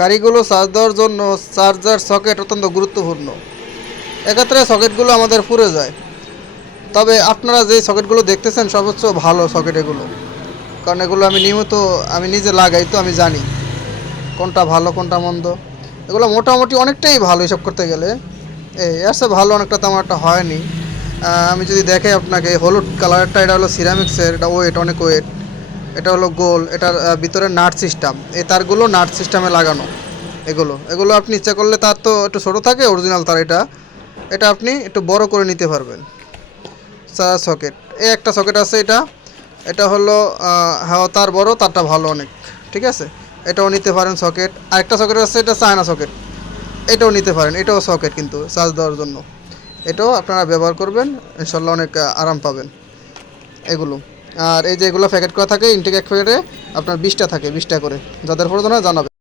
গাড়িগুলো চার্জ দেওয়ার জন্য চার্জার সকেট অত্যন্ত গুরুত্বপূর্ণ। এক্ষেত্রে সকেটগুলো আমাদের পুড়ে যায়। তবে আপনারা যে সকেটগুলো দেখতেছেন, সর্বোচ্চ ভালো সকেট এগুলো। কারণ এগুলো আমি নিয়মিত, আমি নিজে লাগাই তো আমি জানি কোনটা ভালো, কোনটা মন্দ। এগুলো মোটামুটি অনেকটাই ভালো হিসাব করতে গেলে। এই চেয়ে ভালো অনেকটা তেমন একটা হয়নি। আমি যদি দেখে আপনাকে, হলুদ কালারটা এটা হলো সিরামিক্সের এটা ওয়েট অনেক ওয়েট এটা হলো গোল এটার ভিতরে নাট সিস্টেম এই তারগুলো নাট সিস্টেমে লাগানো এগুলো। এগুলো আপনি ইচ্ছা করলে তার তো একটু ছোটো থাকে অরিজিনাল তার এটা। এটা আপনি একটু বড় করে নিতে পারবেন। চার সকেট এই একটা সকেট আছে এটা। এটা হলো আহ, হ্যাঁ তার বড় তারটা ভালো অনেক। ঠিক আছে? এটাও নিতে পারেন সকেট আরেকটা সকেট আছে এটা চায়না সকেট এটাও নিতে পারেন এটাও সকেট কিন্তু চার্জ দেওয়ার জন্য। এটাও আপনারা ব্যবহার করবেন ইনশাল্লাহ অনেক আরাম পাবেন। এগুলো। আর এই যে এগুলো প্যাকেট করা থাকে ইনটেক এক প্যাকেটে আপনার বিশটা থাকে, বিশটা করে। যাদের প্রয়োজন হয় জানাবেন।